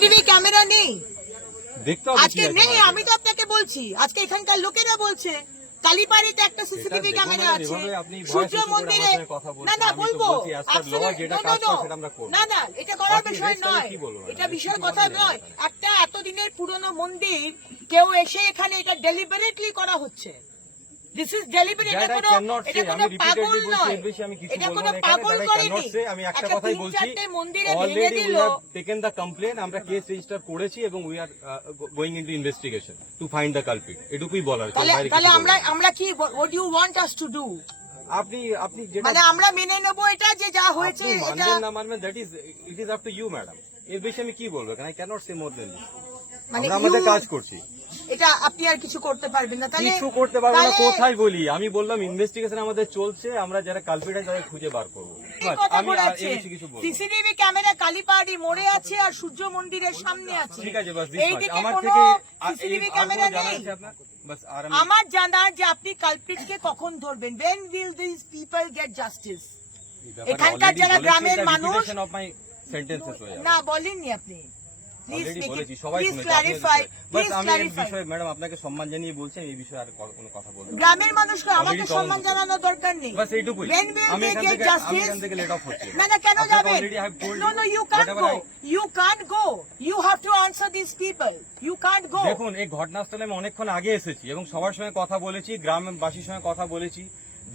TV camera নেই আজকে দেখতে নেই, আমি তো আপনাকে বলছি, আজকে এখানকার লোকেরা বলছে কালীবাড়িতে একটা সিসিটিভি ক্যামেরা আছে, সূর্য মন্দিরে। না না বলবো, না না এটা করার বিষয় নয়, এটা বিষয়ের কথা নয়। একটা এতদিনের পুরনো মন্দির কেউ এসে এখানে এটা ডেলিবারেটলি করা হচ্ছে। দিস ইজ ডেলিবারেট, এটা কোনো পাগল নয়, এটা কোনো পাগল করেনি। আমি একটা কথাই বলছি, মন্দিরে ভেঙে দিল। টেকেন দ্য কমপ্লেন, আমরা কেস রেজিস্টার করেছি এবং we are going into investigation to find the culprit. এটুকুই বলার। তাহলে আমরা কি what you want us to do? আপনি যেটা মানে আমরা মেনে নেব এটা যে যা হয়েছে এটা না মানবেন, that is it is up to you madam. এর বেশি আমি কি বলবো? I can not say more than this. মানে আমরা আমাদের কাজ করছি, এটা আপনি আর কিছু করতে পারবেন না। তাহলে কিছু করতে পারবো না কোথায় বলি? আমি বললাম ইনভেস্টিগেশন আমাদের চলছে, আমরা যারা কালপ্রিট আছে তাদের খুঁজে বার করবো। আমি আর বেশি কিছু বলবো। সিসিটিভি ক্যামেরা কালীপাহাড়ি মোড়ে আছে আর সূর্য মন্দিরের সামনে আছে। ঠিক আছে, বাস এইদিকে আমার কোনো থেকে সিসিটিভি ক্যামেরা নেই। বাস আর আমার জানা যে আপনি কালপ্রিটকে কখন ধরবেন? when will these people get justice? এখানকার যারা গ্রামের মানুষ না বলেননি আপনি। ম্যাডাম আপনাকে সম্মান জানিয়ে বলছেন, এই বিষয়ে আর কোনো কথা বলবো। গ্রামের মানুষকে আমাকে সম্মান জানানোর দরকার নেই। বাস এইটুকুই। আমি এখান থেকে লেট অফ হচ্ছে। না না কেন যাবেন? No, you can't go. You can't go. You have to answer these people. You can't go. দেখুন, এই ঘটনাস্থলে আমি অনেকক্ষণ আগে এসেছি এবং সবার সঙ্গে কথা বলেছি, গ্রামবাসীর সঙ্গে কথা বলেছি,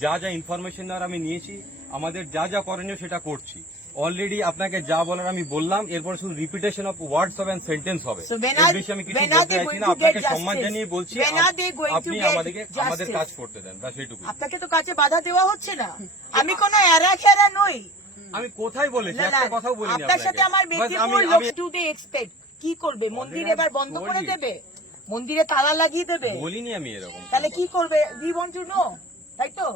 যা যা ইনফরমেশন নেওয়ার আমি নিয়েছি, আমাদের যা যা করণীয় সেটা করছি। অলরেডি আপনাকে যা বলার আমি বললাম, এরপর শুধু রিপিটেশন অফ ওয়ার্ডস হবে এন্ড সেন্টেন্স হবে। এর বেশি আমি কিছু বলতে চাইছি না। আপনাকে সম্মান জানিয়ে বলছি, আপনি আমাদের কাজ করতে দেন, বাস এইটুকু। আপনাকে তো কাজে বাধা দেওয়া হচ্ছে না। আমি কোনো এরা খেরা নই। আমি কোথায় বলেছি? একটা কথাও বলিনি। আপনার সাথে আমার ব্যক্তিগত টু দে এক্সপেক্ট কি করবে? মন্দির এবার বন্ধ করে দেবে? মন্দিরে তালা লাগিয়ে দেবে? বলিনি আমি এরকম। তাহলে কি করবে? উই ওয়ান্ট টু নো, তাই তো?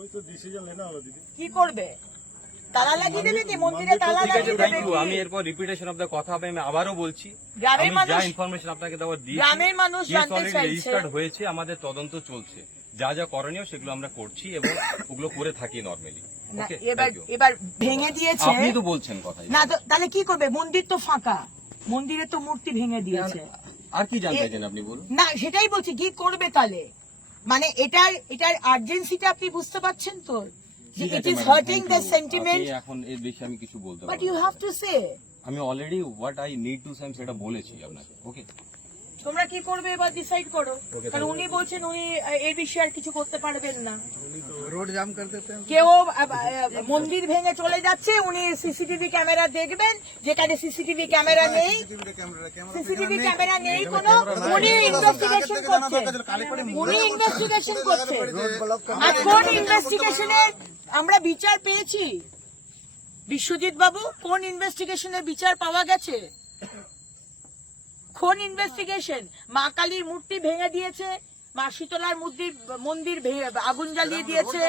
ওই তো ডিসিশন লেনা হলো দিদি। কি করবে? তালা লাগিয়ে দেবে কি? মন্দিরে তালা লাগিয়ে দেবে কি? আমি এরপর রিপিটেশন অফ দ্য কথা হবে, আমি আবারও বলছি, গ্রামের আমি যা ইনফরমেশন আপনাকে দেওয়ার দিয়েছি, গ্রামের মানুষ জানতে চাইছে। রেজিস্টার্ড হয়েছে, আমাদের তদন্ত চলছে, যা যা করণীয় সেগুলো আমরা করছি এবং ওগুলো করে থাকি নরমালি। এবার ভেঙে দিয়েছে, আপনি তো বলছেন কথা না তাহলে কি করবে? মন্দির তো ফাঁকা, মন্দিরে তো মূর্তি ভেঙে দিয়েছে। আর কি জানতে চাইছেন আপনি বলুন? না সেটাই বলছি, কি করবে তাহলে? মানে এটার আর্জেন্সিটা আপনি বুঝতে পারছেন তো? It is hurting the sentiment. এখন এর বেশি আমি কিছু বলতে পারবো না। But you have to say. আমি already what I need to say সেটা বলেছি আপনাকে। ওকে, তোমরা কি করবে এবার ডিসাইড করো, কারণ উনি বলছেন উনি এই বিষয়ে আর কিছু করতে পারবেন না। রোড জাম করে দিতে হবে। কেউ মন্দির ভেঙে চলে যাচ্ছে, উনি সিসিটিভি ক্যামেরা দেখবেন, যেখানে সিসিটিভি ক্যামেরা নেই, সিসিটিভি ক্যামেরা নেই কোনো, উনি ইনভেস্টিগেশন করছে, উনি ইনভেস্টিগেশন করছে। আর কোন ইনভেস্টিগেশনের আমরা বিচার পেয়েছি? বিশ্বজিৎ বাবু, কোন ইনভেস্টিগেশনের বিচার পাওয়া গেছে? কোন ইনভেস্টিগেশন? মা কালীর মূর্তি ভেঙে দিয়েছে, মা শীতলার মন্দির আগুন জ্বালিয়ে দিয়েছে,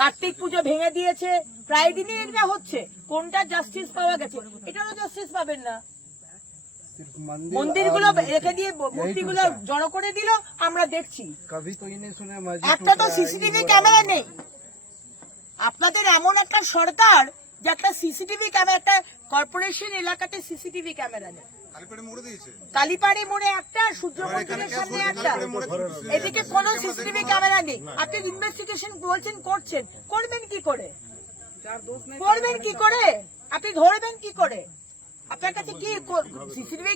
কার্তিক পুজো ভেঙে দিয়েছে, প্রায় দিনই এটা হচ্ছে। কোনটা জাস্টিস পাওয়া গেছে? এটারও জাস্টিস পাবেন না। মন্দিরগুলো রেখে দিয়ে মূর্তিগুলো জড়ো করে দিল, আমরা দেখছি। একটা তো সিসিটিভি ক্যামেরা নেই। আপনাদের এমন একটা সরকার যে একটা সিসিটিভি ক্যামেরা, একটা কর্পোরেশন এলাকাতে সিসিটিভি ক্যামেরা নেই। কালীপাড়ি মোড়ে একটা, সূর্য মন্দিরের সামনে একটা, এদিকে কোনো সিসিটিভি ক্যামেরা নেই। আপনি ইনভেস্টিগেশন বলছেন করছেন, করবেন কি করে? করবেন কি করে? আপনি ধরবেন কি করে? আপনার কাছে কি সিসিটিভি